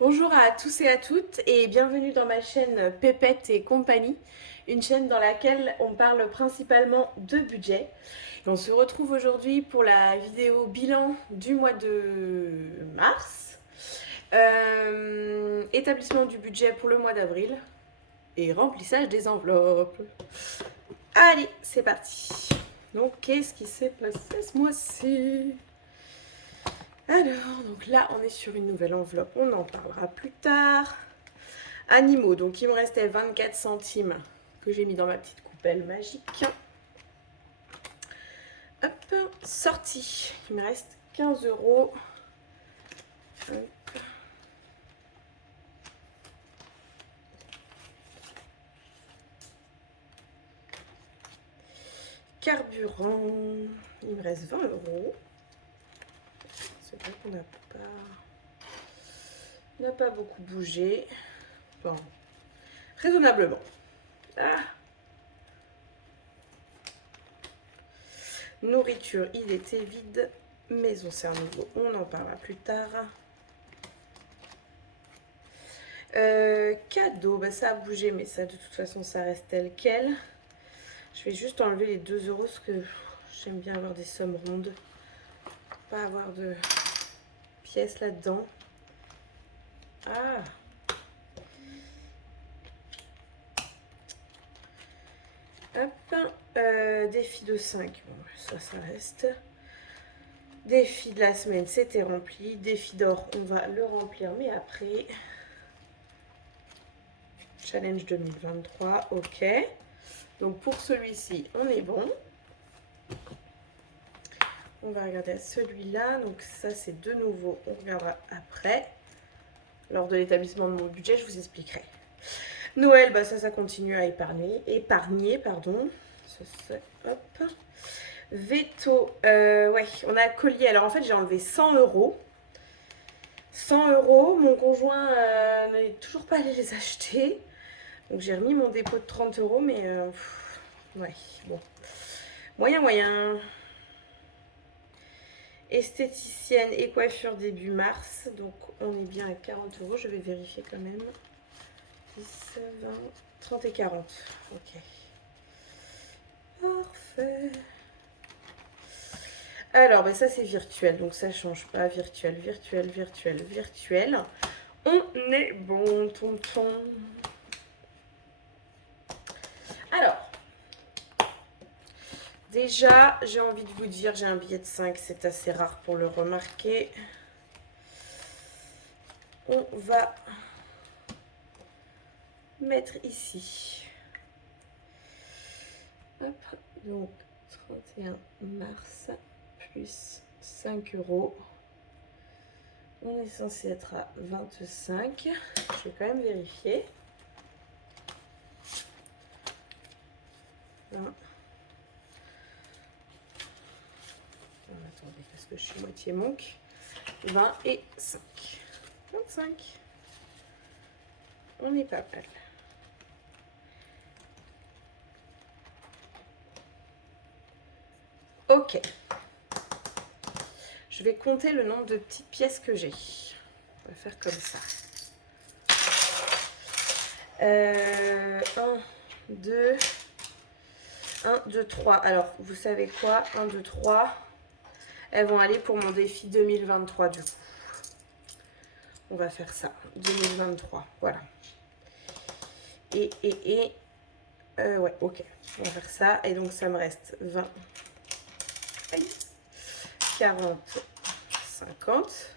Bonjour à tous et à toutes et bienvenue dans ma chaîne Pépette et compagnie, une chaîne dans laquelle on parle principalement de budget. Et on se retrouve aujourd'hui pour la vidéo bilan du mois de mars, établissement du budget pour le mois d'avril et remplissage des enveloppes. Allez, c'est parti. Donc qu'est-ce qui s'est passé ce mois-ci? Alors, donc là, on est sur une nouvelle enveloppe, on en parlera plus tard. Animaux, donc il me restait 24 centimes que j'ai mis dans ma petite coupelle magique. Hop, sortie, il me reste 15 euros. Hop. Carburant, il me reste 20 euros. C'est vrai qu'on n'a pas beaucoup bougé. Bon, raisonnablement. Ah. Nourriture, il était vide. Maison, c'est un nouveau. On en parlera plus tard. Cadeau, bah ça a bougé, mais ça de toute façon ça reste tel quel. Je vais juste enlever les 2 euros parce que j'aime bien avoir des sommes rondes. Pas avoir de pièces là-dedans. Ah. Hop. Défi de 5. Bon, ça reste. Défi de la semaine, c'était rempli. Défi d'or, on va le remplir, mais après. Challenge 2023, ok. Donc pour celui-ci, on est bon. On va regarder celui-là. Donc ça, c'est de nouveau. On regardera après. Lors de l'établissement de mon budget, je vous expliquerai. Noël, bah ça continue à épargner, pardon. Hop. Veto, ouais, on a collier. Alors en fait, j'ai enlevé 100 euros. 100 euros, mon conjoint n'est toujours pas allé les acheter. Donc j'ai remis mon dépôt de 30 euros, mais ouais, bon. Moyen. Esthéticienne et coiffure début mars. Donc on est bien à 40 euros. Je vais vérifier quand même. 10, 20, 30 et 40. Ok. Parfait. Alors, bah ça c'est virtuel, donc ça change pas. Virtuel. On est bon, tonton. Alors, déjà, j'ai envie de vous dire, j'ai un billet de 5, c'est assez rare pour le remarquer. On va mettre ici. Hop, donc 31 mars plus 5 euros. On est censé être à 25. Je vais quand même vérifier. 20. Attendez, parce que je suis moitié monk. 20 et 5. 25. On est pas mal. Ok. Je vais compter le nombre de petites pièces que j'ai. On va faire comme ça. 1, 2, 1, 2, 3. Alors, vous savez quoi? 1, 2, 3. Elles vont aller pour mon défi 2023 du coup. On va faire ça. 2023. Voilà. Ouais, ok. On va faire ça. Et donc, ça me reste 20. Aïe. 40. 50.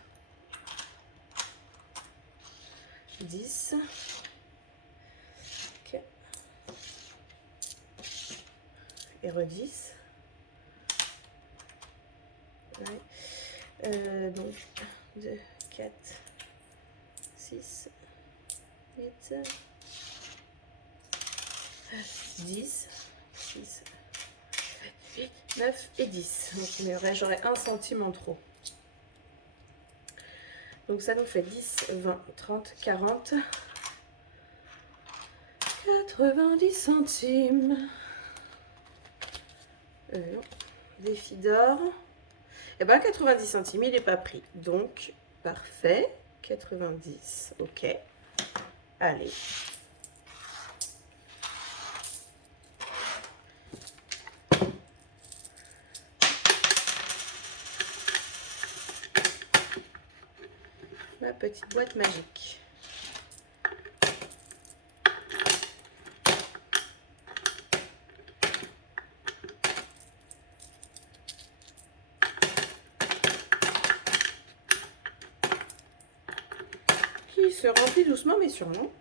10. Ok. Et re-10. Ouais. Donc, 2, 4, 6, 8, 10, 6, 8, 9 et 10. Donc j'aurais 1 centime en trop. Donc ça nous fait 10, 20, 30, 40, 90 centimes. Défi d'or. Et ben 90 centimes, il n'est pas pris. Donc, parfait. 90. Ok. Allez. Ma petite boîte magique. Qui se remplit doucement mais sûrement.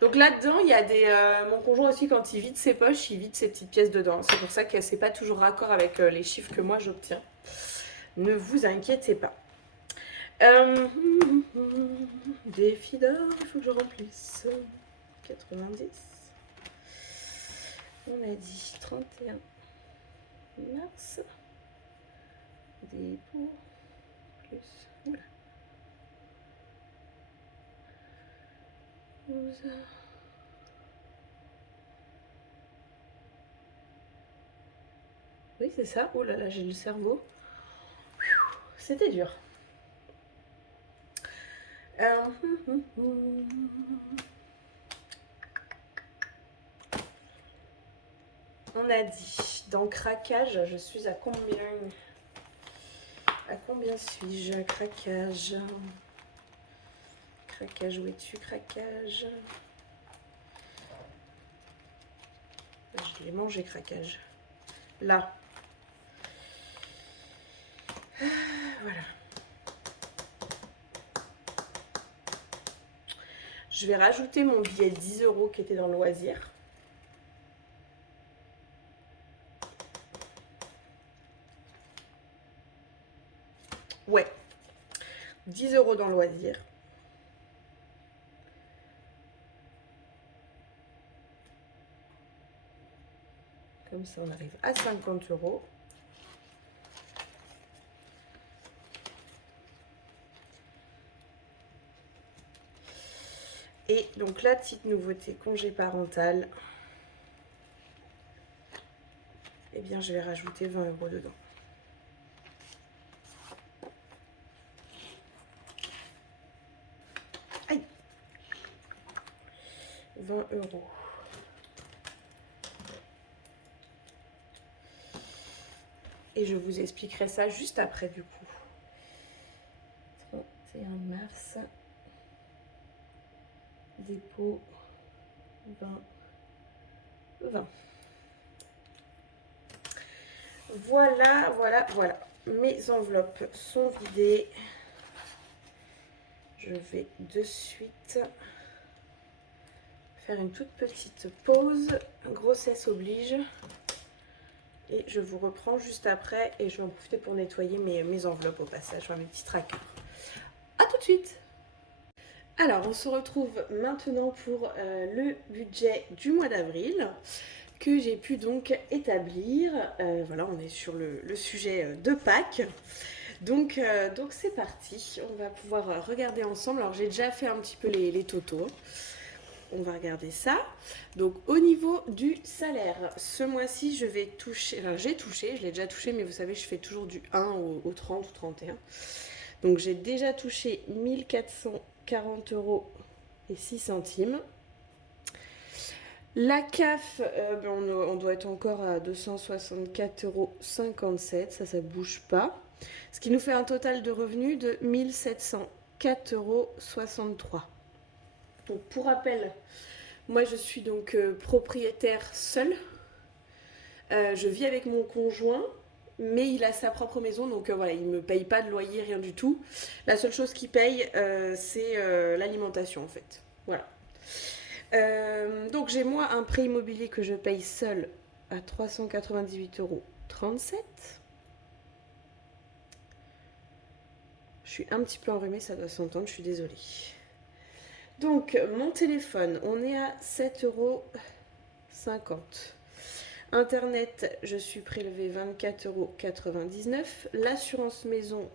Donc là-dedans, il y a des... mon conjoint aussi, quand il vide ses poches, il vide ses petites pièces dedans. C'est pour ça que c'est pas toujours raccord avec les chiffres que moi j'obtiens. Ne vous inquiétez pas. Défi d'or, il faut que je remplisse. 90. On a dit 31 mars. Dépôt plus... Oula. 12. Oui, c'est ça. Oh là là, j'ai le cerveau. C'était dur. On a dit, dans craquage, je suis à combien? À combien suis-je? Craquage. Craquage, où es-tu? Craquage. Je l'ai mangé, craquage. Là. Voilà. Je vais rajouter mon billet de 10 € qui était dans le loisir. Ouais. 10 € dans le loisir. Comme ça, on arrive à 50 €. Et donc la petite nouveauté congé parental, eh bien je vais rajouter 20 € dedans. Aïe, 20 €. Et je vous expliquerai ça juste après du coup. 31 mars. Dépôt 20. Voilà, voilà, voilà. Mes enveloppes sont vidées. Je vais de suite faire une toute petite pause. Grossesse oblige. Et je vous reprends juste après et je vais en profiter pour nettoyer mes enveloppes au passage, enfin mes petits trackers. A tout de suite! Alors, on se retrouve maintenant pour le budget du mois d'avril que j'ai pu donc établir. Voilà, on est sur le sujet de Pâques. Donc c'est parti, on va pouvoir regarder ensemble. Alors j'ai déjà fait un petit peu les totaux. On va regarder ça. Donc au niveau du salaire, ce mois-ci je vais toucher, enfin j'ai touché, je l'ai déjà touché, mais vous savez je fais toujours du 1 au 30 ou 31. Donc j'ai déjà touché 1440 € et 6 centimes. La CAF, on doit être encore à 264,57 €, ça bouge pas. Ce qui nous fait un total de revenus de 1704,63 €. Donc pour rappel, moi je suis donc propriétaire seule. Je vis avec mon conjoint, mais il a sa propre maison, donc voilà, il ne me paye pas de loyer, rien du tout. La seule chose qu'il paye, c'est l'alimentation en fait. Voilà. Donc j'ai moi un prêt immobilier que je paye seul à 398,37 €. Je suis un petit peu enrhumée, ça doit s'entendre, je suis désolée. Donc mon téléphone, on est à 7,50 €. Internet, je suis prélevée 24,99 €. L'assurance maison,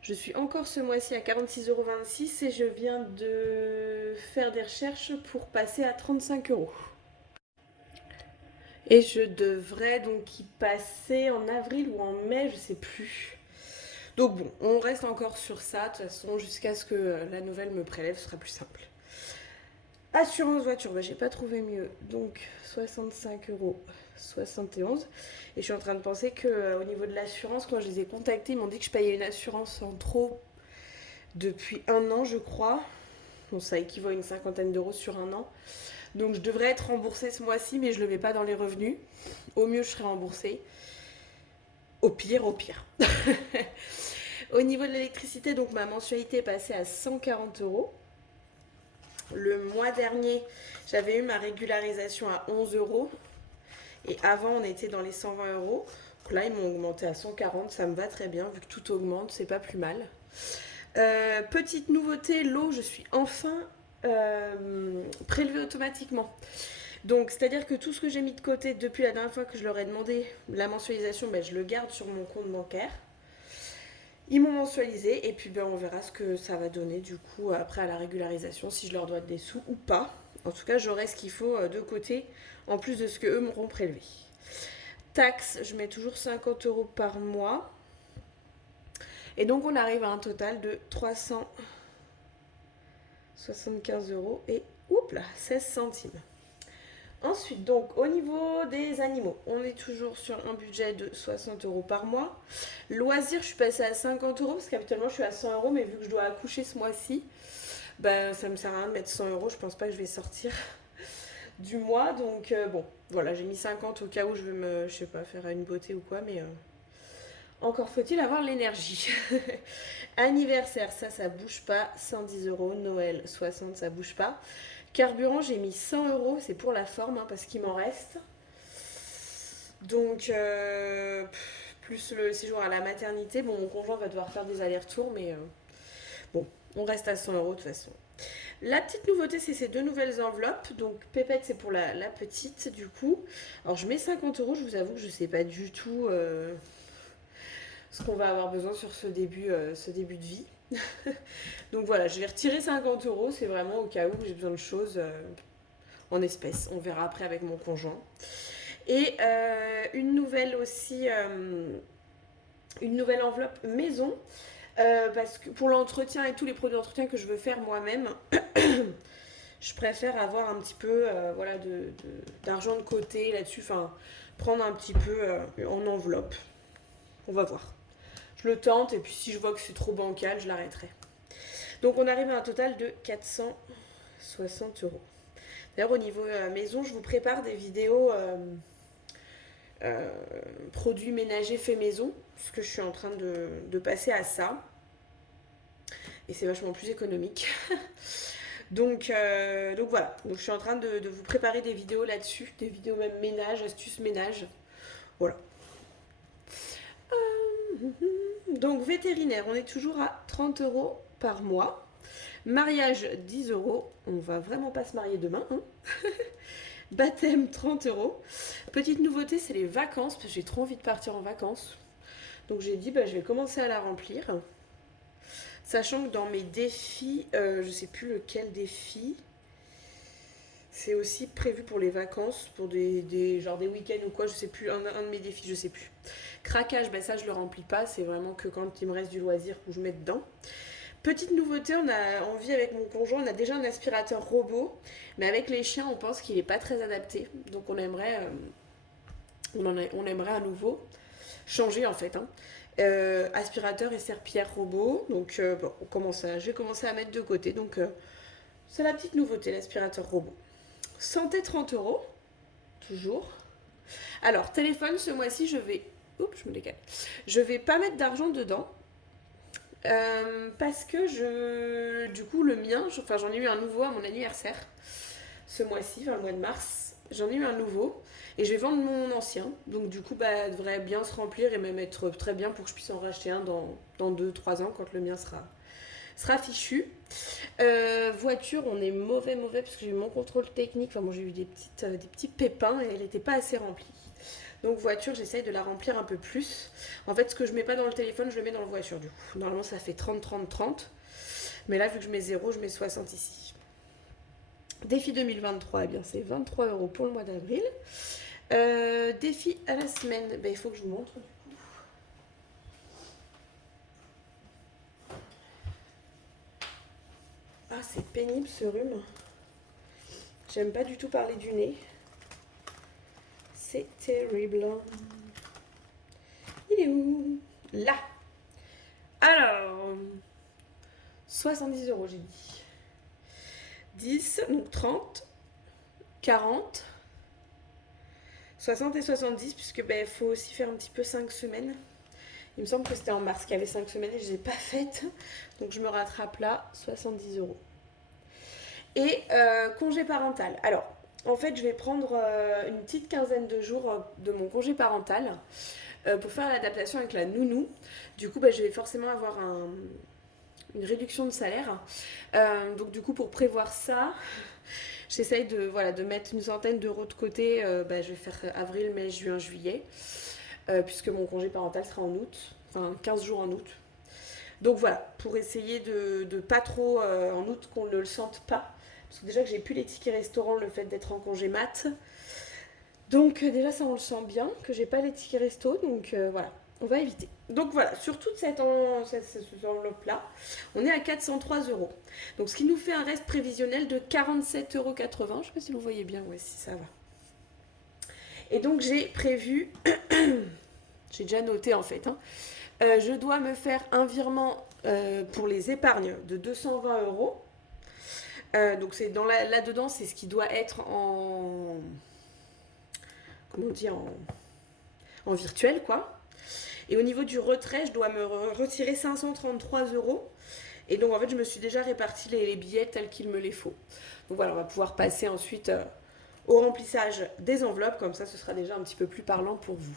je suis encore ce mois-ci à 46,26 € et je viens de faire des recherches pour passer à 35 €. Et je devrais donc y passer en avril ou en mai, je sais plus. Donc bon, on reste encore sur ça, de toute façon, jusqu'à ce que la nouvelle me prélève, ce sera plus simple. Assurance voiture, bah, j'ai pas trouvé mieux. Donc 65,71 €. Et je suis en train de penser que au niveau de l'assurance, quand je les ai contactés, ils m'ont dit que je payais une assurance en trop depuis 1 an, je crois. Bon, ça équivaut à une cinquantaine d'euros sur 1 an. Donc je devrais être remboursée ce mois-ci, mais je le mets pas dans les revenus. Au mieux, je serai remboursée. Au pire, au pire. Au niveau de l'électricité, donc ma mensualité est passée à 140 €. Le mois dernier, j'avais eu ma régularisation à 11 €. Et avant, on était dans les 120 €. Donc là, ils m'ont augmenté à 140. Ça me va très bien, vu que tout augmente, c'est pas plus mal. Petite nouveauté, l'eau, je suis enfin prélevée automatiquement. Donc, c'est-à-dire que tout ce que j'ai mis de côté depuis la dernière fois que je leur ai demandé la mensualisation, ben, je le garde sur mon compte bancaire. Ils m'ont mensualisé et puis ben, on verra ce que ça va donner du coup après à la régularisation, si je leur dois des sous ou pas. En tout cas, j'aurai ce qu'il faut de côté en plus de ce qu'eux m'auront prélevé. Taxes, je mets toujours 50 € par mois. Et donc on arrive à un total de 375 € et 16 centimes. Ensuite, donc au niveau des animaux, on est toujours sur un budget de 60 € par mois. Loisirs, je suis passée à 50 € parce qu'habituellement je suis à 100 €, mais vu que je dois accoucher ce mois-ci, ben, ça me sert à rien de mettre 100 €. Je pense pas que je vais sortir du mois. Donc bon, voilà, j'ai mis 50 au cas où je veux me, je sais pas, faire une beauté ou quoi, mais encore faut-il avoir l'énergie. Anniversaire, ça bouge pas. 110 €. Noël, 60, ça bouge pas. Carburant, j'ai mis 100 €, c'est pour la forme, hein, parce qu'il m'en reste. Donc, plus le séjour à la maternité. Bon, mon conjoint va devoir faire des allers-retours, mais bon, on reste à 100 € de toute façon. La petite nouveauté, c'est ces deux nouvelles enveloppes. Donc, Pépette, c'est pour la petite, du coup. Alors, je mets 50 €, je vous avoue que je sais pas du tout ce qu'on va avoir besoin sur ce début de vie. Donc voilà, je vais retirer 50 €, c'est vraiment au cas où j'ai besoin de choses en espèces. On verra après avec mon conjoint. Et une nouvelle aussi, une nouvelle enveloppe maison, parce que pour l'entretien et tous les produits d'entretien que je veux faire moi-même, je préfère avoir un petit peu voilà, d'argent de côté là-dessus, enfin prendre un petit peu en enveloppe. On va voir. Je le tente et puis si je vois que c'est trop bancal, je l'arrêterai. Donc on arrive à un total de 460 €. D'ailleurs au niveau maison, je vous prépare des vidéos produits ménagers faits maison, parce que je suis en train de passer à ça. Et c'est vachement plus économique. donc voilà, donc je suis en train de vous préparer des vidéos là-dessus, des vidéos même ménage, astuces ménage. Voilà. Donc vétérinaire, on est toujours à 30 € par mois. Mariage, 10 €. On va vraiment pas se marier demain. Hein. Baptême, 30 €. Petite nouveauté, c'est les vacances, parce que j'ai trop envie de partir en vacances. Donc j'ai dit, bah, je vais commencer à la remplir. Sachant que dans mes défis, je sais plus lequel défi, c'est aussi prévu pour les vacances, pour genre des week-ends ou quoi, je sais plus, un de mes défis, je sais plus. Craquage, ben ça je le remplis pas, c'est vraiment que quand il me reste du loisir que je mets dedans. Petite nouveauté, on a envie avec mon conjoint, on a déjà un aspirateur robot, mais avec les chiens on pense qu'il n'est pas très adapté, donc on aimerait à nouveau changer en fait. Hein. Aspirateur et serpillière robot, donc bon, je vais commencer à mettre de côté, donc c'est la petite nouveauté, l'aspirateur robot. Santé, 30 €, toujours. Alors, téléphone, ce mois-ci, je me décale. Je vais pas mettre d'argent dedans. Parce que du coup, le mien, j'en ai eu un nouveau à mon anniversaire. Ce mois-ci, enfin le mois de mars. J'en ai eu un nouveau. Et je vais vendre mon ancien. Donc, du coup, elle devrait bien se remplir et même être très bien pour que je puisse en racheter un dans 2-3 ans quand le mien sera fichu. Voiture, on est mauvais parce que j'ai eu mon contrôle technique. Enfin bon, j'ai eu des petits pépins et elle n'était pas assez remplie. Donc voiture, j'essaye de la remplir un peu plus. En fait, ce que je mets pas dans le téléphone, je le mets dans la voiture du coup. Normalement, ça fait 30. Mais là, vu que je mets 0, je mets 60 ici. Défi 2023, eh bien c'est 23 € pour le mois d'avril. Défi à la semaine, il faut que je vous montre. c'est pénible ce rhume. J'aime pas du tout parler du nez. C'est terrible. Il est où? Là. Alors, 70 € j'ai dit. 10, donc 30, 40, 60 et 70, puisque ben, faut aussi faire un petit peu 5 semaines. Il me semble que c'était en mars qu'il y avait 5 semaines et je ne les ai pas faites. Donc je me rattrape là, 70 €. Et congé parental. Alors, en fait, je vais prendre une petite quinzaine de jours de mon congé parental pour faire l'adaptation avec la nounou. Du coup, ben, je vais forcément avoir une réduction de salaire. Donc du coup, pour prévoir ça, j'essaye de mettre une centaine d'euros de côté. Je vais faire avril, mai, juin, juillet. Puisque mon congé parental sera en août. Enfin, 15 jours en août. Donc voilà, pour essayer de pas trop en août qu'on ne le sente pas. Parce que déjà que j'ai plus les tickets restaurant, le fait d'être en congé mat. Donc déjà ça on le sent bien, que j'ai pas les tickets resto. Donc voilà, on va éviter. Donc voilà, sur toute cette enveloppe-là, on est à 403 €. Donc ce qui nous fait un reste prévisionnel de 47,80 €. Je sais pas si vous voyez bien, ouais, si ça va. Et donc j'ai prévu, j'ai déjà noté en fait, hein, je dois me faire un virement pour les épargnes de 220 €. Donc c'est là-dedans, c'est ce qui doit être en, comment on dit, en virtuel quoi. Et au niveau du retrait, je dois me retirer 533 €. Et donc en fait, je me suis déjà réparti les billets tels qu'il me les faut. Donc voilà, on va pouvoir passer ensuite au remplissage des enveloppes. Comme ça, ce sera déjà un petit peu plus parlant pour vous.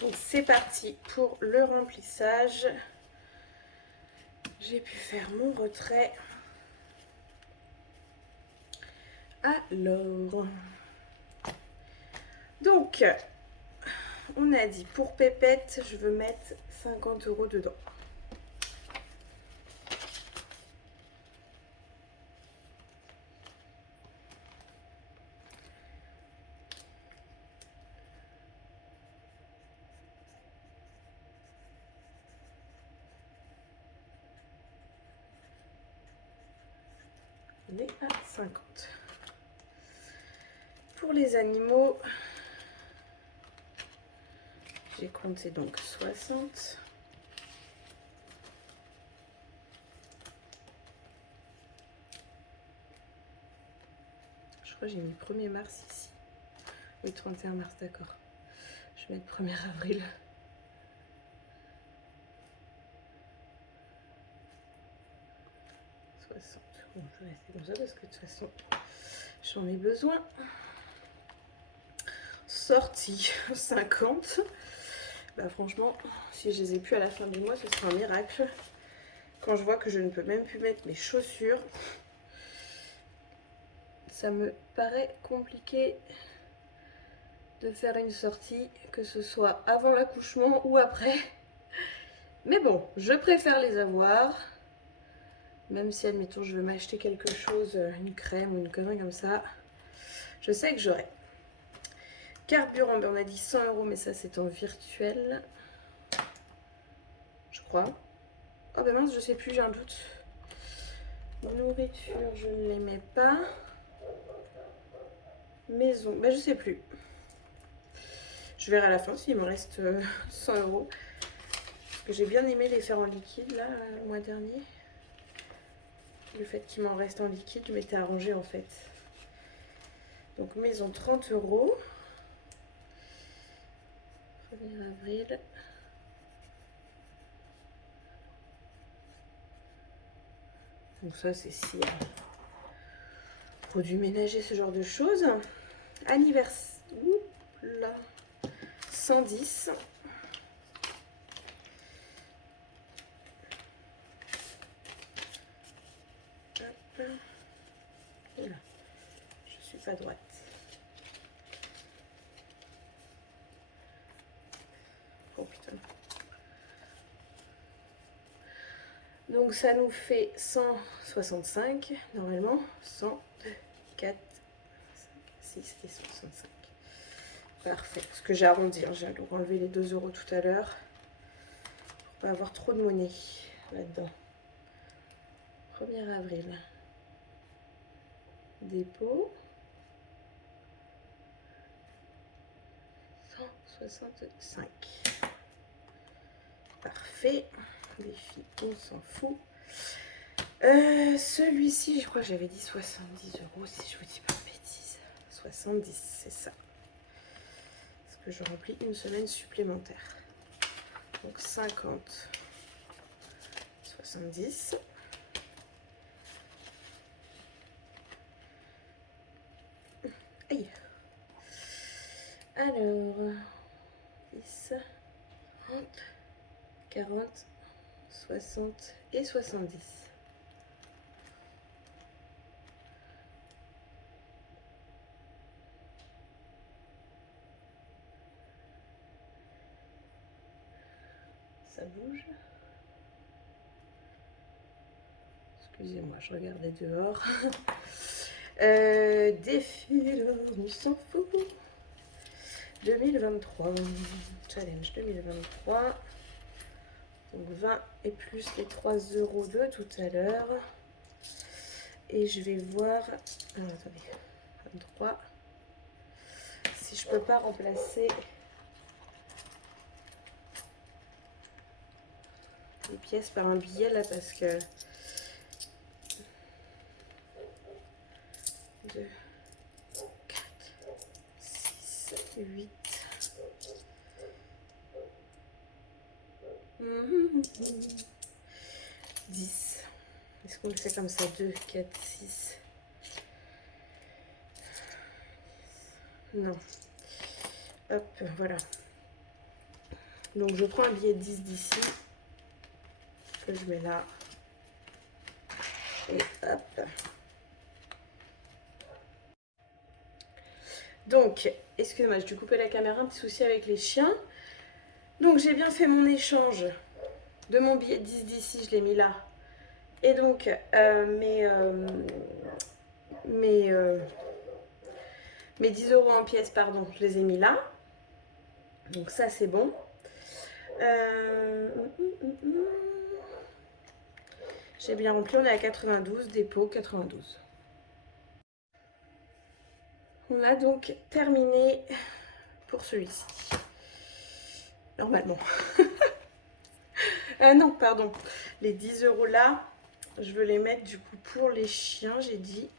Donc c'est parti pour le remplissage. J'ai pu faire mon retrait. Alors, donc, on a dit pour Pépette, je veux mettre 50 € dedans. On est à 50. Pour les animaux, j'ai compté donc 60. Je crois que j'ai mis 1er mars ici. Oui, 31 mars, d'accord. Je vais mettre 1er avril. Bon, je vais rester comme ça parce que de toute façon, j'en ai besoin. Sortie 50. Bah franchement, si je les ai plus à la fin du mois, ce sera un miracle. Quand je vois que je ne peux même plus mettre mes chaussures, ça me paraît compliqué de faire une sortie, que ce soit avant l'accouchement ou après. Mais bon, je préfère les avoir. Même si, admettons, je veux m'acheter quelque chose, une crème ou une connerie comme ça, je sais que j'aurai. Carburant, ben on a dit 100 €, mais ça c'est en virtuel. Je crois. Oh ben mince, je sais plus, j'ai un doute. Nourriture, je ne les mets pas. Maison, ben je sais plus. Je verrai à la fin s'il me reste 100 €. Parce que j'ai bien aimé les faire en liquide là, le mois dernier. Le fait qu'il m'en reste en liquide, je m'étais arrangée en fait. Donc maison 30 €. 1er avril. Donc ça c'est si produits ménagers, ce genre de choses. Anniversaire. Là. 110. Voilà. Je suis pas droite. Oh putain. Donc ça nous fait 165 normalement. 100, 2, 4, 5, 6 et 65. Parfait. Parce que j'ai arrondi, hein. J'ai enlevé les 2 € tout à l'heure. Pour pas avoir trop de monnaie là-dedans. 1er avril. Dépôt. 165. Parfait. Défi, on s'en fout. Celui-ci, je crois que j'avais dit 70 € si je vous dis pas de bêtises. 70, c'est ça. Parce que je remplis une semaine supplémentaire. Donc 50, 70. Aïe. Alors, 10, 30, 40, 60 et 70. Ça bouge. Excusez-moi, je regardais dehors. Défile, on s'en fout. 2023. Challenge 2023. Donc 20 et plus les 3 € de tout à l'heure. Et je vais voir. Alors, attendez. 23. Si je peux pas remplacer les pièces par un billet là parce que 2, 4, 6, 8. Mmh, 10. Est-ce qu'on le fait comme ça? 2, 4, 6. Non. Hop, voilà. Donc je prends un billet de 10 d'ici. Que je mets là. Et hop. Donc, excusez-moi, j'ai dû couper la caméra, un petit souci avec les chiens. Donc j'ai bien fait mon échange de mon billet de 10 d'ici, je l'ai mis là. Et donc mes 10 € en pièces, pardon, je les ai mis là. Donc ça c'est bon. J'ai bien rempli, on est à 92, dépôt 92. On a donc terminé pour celui-ci. Normalement. Non, pardon. Les 10 € là, je veux les mettre du coup pour les chiens, j'ai dit.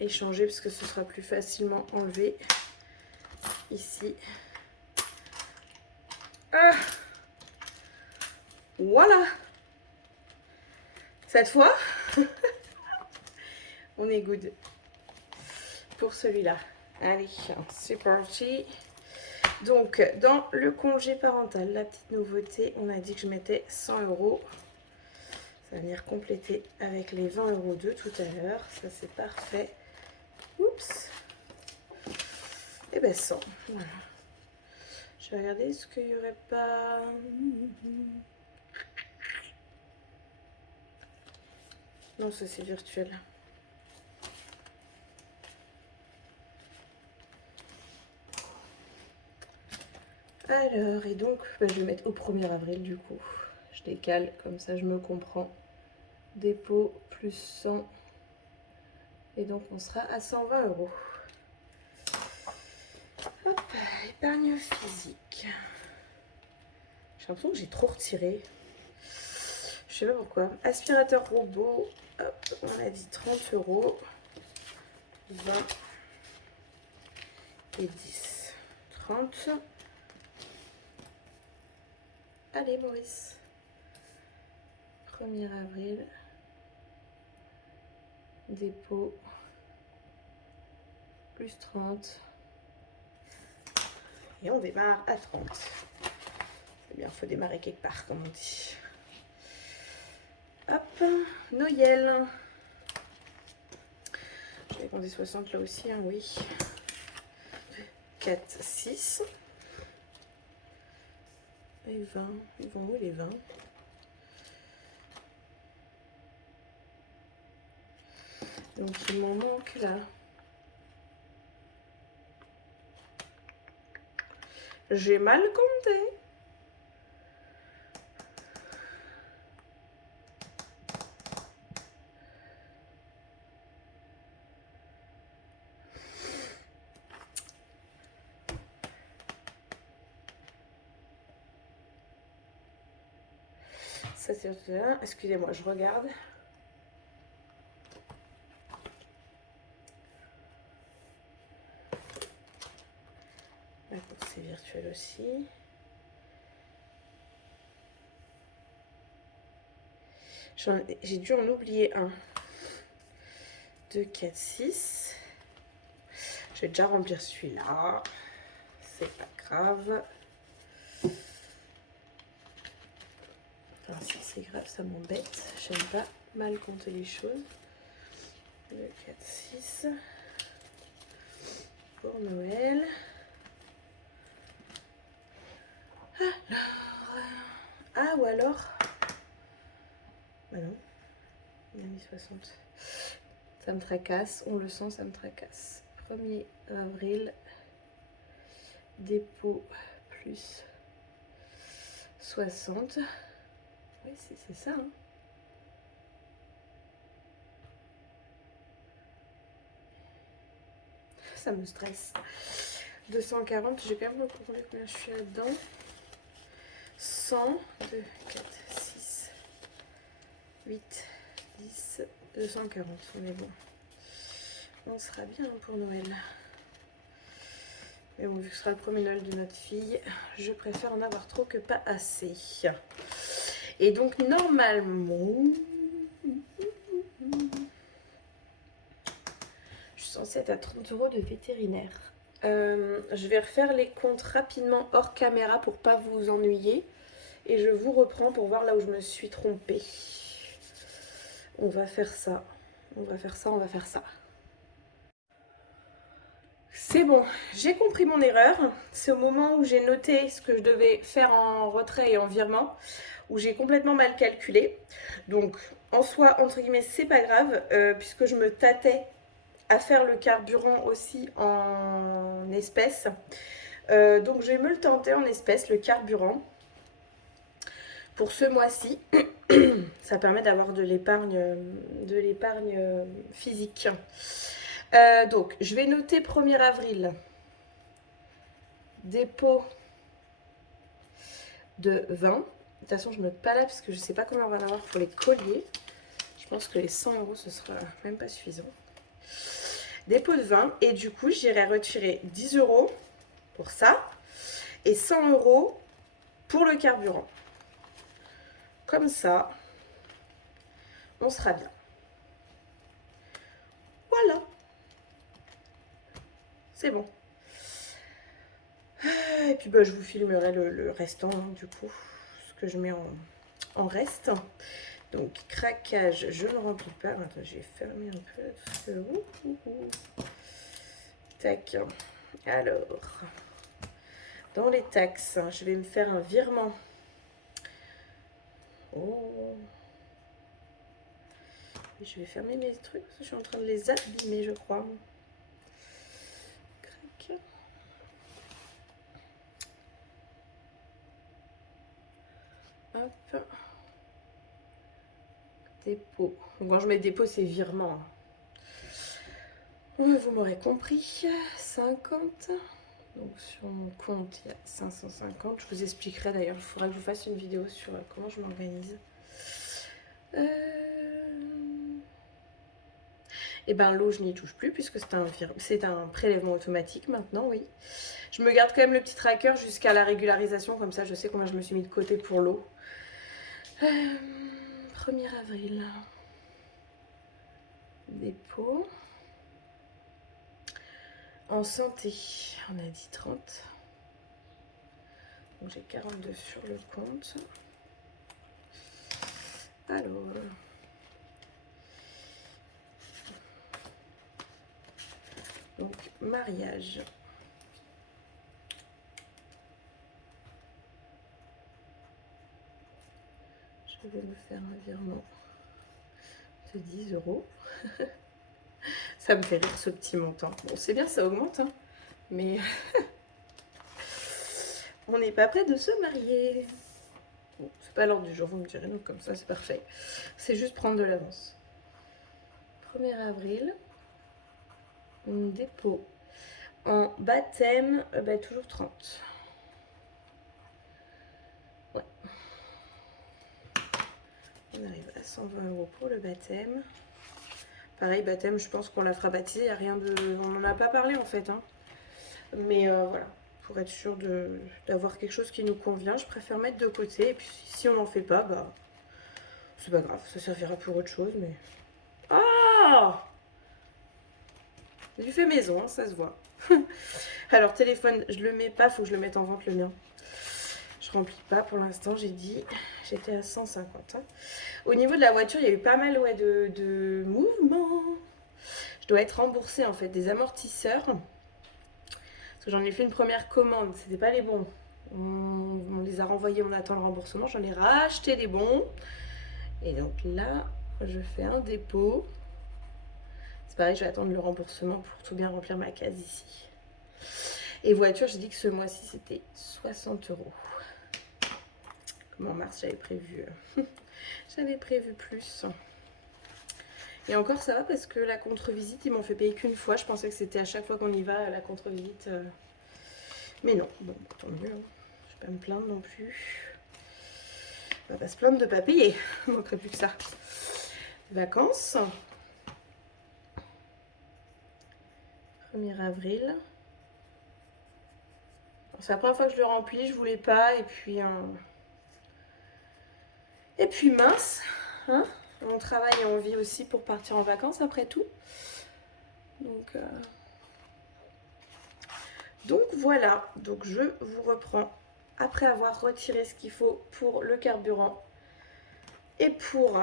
Échanger parce que ce sera plus facilement enlevé. Ici. Ah! Voilà! Cette fois, on est good pour celui-là. Allez, c'est parti. Donc, dans le congé parental, la petite nouveauté, on a dit que je mettais 100 €. Ça va venir compléter avec les 20 € de tout à l'heure. Ça, c'est parfait. Oups. Et ben 100. Voilà. Je vais regarder, est-ce qu'il n'y aurait pas... Non, ça c'est virtuel. Alors, et donc, je vais mettre au 1er avril du coup. Je décale, comme ça je me comprends. Dépôt plus 100. Et donc, on sera à 120 €. Hop, épargne physique. J'ai l'impression que j'ai trop retiré. Je sais pas pourquoi. Aspirateur robot. Hop, on a dit 30 €. 20 et 10. 30. Allez, Maurice. 1er avril. Dépôt. Plus 30. Et on démarre à 30. C'est bien, il faut démarrer quelque part, comme on dit. Hop, Noël. J'avais compté 60 là aussi, hein, oui. 4, 6. Et 20. Ils vont où les 20? Donc il m'en manque là. J'ai mal compté. ça c'est... Excusez-moi, je regarde. D'accord, c'est virtuel aussi. J'ai dû en oublier un. 2, 4, 6. Je vais déjà remplir celui-là. C'est pas grave. Enfin, si c'est grave, ça m'embête. J'aime pas mal compter les choses. 2, 4, 6. Pour Noël. Ah, ou alors... Bah non. Il a mis 60. Ça me tracasse. On le sent, ça me tracasse. 1er avril. Dépôt plus 60. Oui, c'est ça. Hein. Ça me stresse. 240, j'ai quand même recompté combien je suis là-dedans. 100, 2, 4, 6, 8, 10, 240. On est bon. On sera bien pour Noël. Mais bon, vu que ce sera le premier Noël de notre fille, je préfère en avoir trop que pas assez. Et donc, normalement, je suis censée être à 30 € de vétérinaire. Je vais refaire les comptes rapidement hors caméra pour pas vous ennuyer. Et je vous reprends pour voir là où je me suis trompée. On va faire ça. On va faire ça, on va faire ça. C'est bon, j'ai compris mon erreur. C'est au moment où j'ai noté ce que je devais faire en retrait et en virement, où j'ai complètement mal calculé. Donc, en soi, entre guillemets, c'est pas grave, puisque je me tâtais à faire le carburant aussi en espèces. Donc, je vais me le tenter en espèces, le carburant. Pour ce mois-ci, ça permet d'avoir de l'épargne physique. Donc, je vais noter 1er avril, dépôt de 20. De toute façon, je ne note pas là parce que je ne sais pas combien on va en avoir pour les colliers. Je pense que les 100 €, ce sera même pas suffisant. Dépôt de 20. Et du coup, j'irai retirer 10 € pour ça et 100 € pour le carburant. Comme ça, on sera bien. Voilà. C'est bon. Et puis bah, je vous filmerai le restant, hein, du coup, ce que je mets en reste. Donc, craquage, je ne remplis pas. Attends, j'ai fermé un peu tout ce... Tac. Alors, dans les taxes, je vais me faire un virement. Oh. Je vais fermer mes trucs parce que je suis en train de les abîmer, je crois. Crac. Hop. Dépôt. Donc, quand je mets dépôt, c'est virement. Vous m'aurez compris. 50. Donc sur mon compte, il y a 550. Je vous expliquerai d'ailleurs. Il faudra que je vous fasse une vidéo sur comment je m'organise. Et ben l'eau, je n'y touche plus puisque c'est un prélèvement automatique maintenant, oui. Je me garde quand même le petit tracker jusqu'à la régularisation. Comme ça, je sais combien je me suis mis de côté pour l'eau. 1er avril. Dépôt. En santé, on a dit 30. Donc j'ai 42 sur le compte. Alors... Donc, mariage. Je vais me faire un virement de 10 €. Ça me fait rire ce petit montant. Bon, c'est bien, ça augmente, hein, mais on n'est pas prêt de se marier. Bon, c'est pas l'ordre du jour, vous me direz, donc comme ça, c'est parfait. C'est juste prendre de l'avance. 1er avril, dépôt. En baptême, toujours 30. Ouais. On arrive à 120 € pour le baptême. Pareil, baptême, je pense qu'on la fera baptiser. Y a rien de... On n'en a pas parlé en fait. Hein. Mais voilà, pour être sûr d'avoir quelque chose qui nous convient, je préfère mettre de côté. Et puis si on n'en fait pas, bah c'est pas grave, ça servira pour autre chose. Mais ah, j'ai fait maison, hein, ça se voit. Alors téléphone, je le mets pas, faut que je le mette en vente le mien. Je remplis pas pour l'instant, j'ai dit, j'étais à 150. Hein. Au niveau de la voiture, il y a eu pas mal de mouvements. Je dois être remboursée en fait des amortisseurs. Parce que j'en ai fait une première commande, c'était pas les bons. On les a renvoyés, on attend le remboursement. J'en ai racheté des bons. Et donc là, je fais un dépôt. C'est pareil, je vais attendre le remboursement pour tout bien remplir ma case ici. Et voiture, j'ai dit que ce mois-ci, c'était 60 €. Comme en mars, j'avais prévu, j'avais prévu plus. Et encore, ça va parce que la contre-visite, ils m'ont fait payer qu'une fois. Je pensais que c'était à chaque fois qu'on y va, la contre-visite. Mais non, bon, tant mieux. Hein. Je vais pas me plaindre non plus. On va pas se plaindre de pas payer. Il manquerait plus que ça. Vacances. 1er avril. C'est la première fois que je le remplis, je voulais pas. Et puis mince. Hein, on travaille et on vit aussi pour partir en vacances après tout. Donc voilà, donc je vous reprends après avoir retiré ce qu'il faut pour le carburant et pour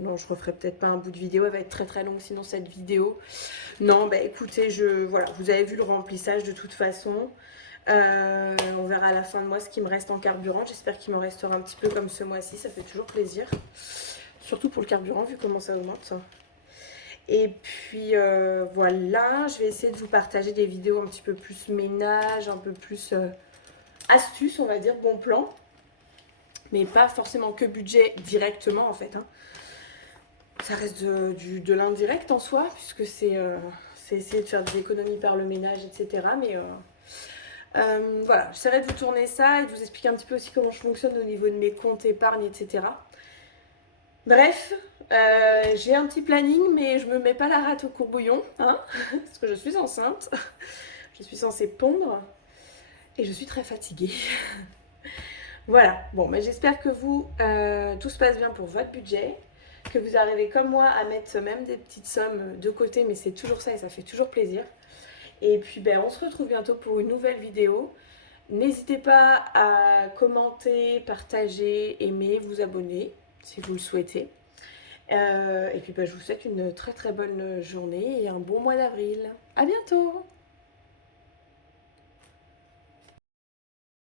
non, je referai peut-être pas un bout de vidéo, elle va être très très longue sinon cette vidéo. Non, bah écoutez, voilà, vous avez vu le remplissage de toute façon. On verra à la fin de mois ce qui me reste en carburant. J'espère qu'il m'en restera un petit peu comme ce mois-ci, ça fait toujours plaisir. Surtout pour le carburant, vu comment ça augmente. Et puis voilà, je vais essayer de vous partager des vidéos un petit peu plus ménage, un peu plus astuces, on va dire, bon plan. Mais pas forcément que budget directement en fait. Hein. Ça reste de l'indirect en soi, puisque c'est essayer de faire des économies par le ménage, etc. Mais voilà, j'essaierai de vous tourner ça et de vous expliquer un petit peu aussi comment je fonctionne au niveau de mes comptes épargne, etc. Bref, j'ai un petit planning, mais je me mets pas la rate au courbouillon, hein, parce que je suis enceinte. Je suis censée pondre et je suis très fatiguée. Voilà, bon, mais j'espère que vous, tout se passe bien pour votre budget, que vous arrivez comme moi à mettre même des petites sommes de côté, mais c'est toujours ça et ça fait toujours plaisir. Et puis, ben, on se retrouve bientôt pour une nouvelle vidéo. N'hésitez pas à commenter, partager, aimer, vous abonner si vous le souhaitez. Et puis, ben, je vous souhaite une très très bonne journée et un bon mois d'avril. À bientôt!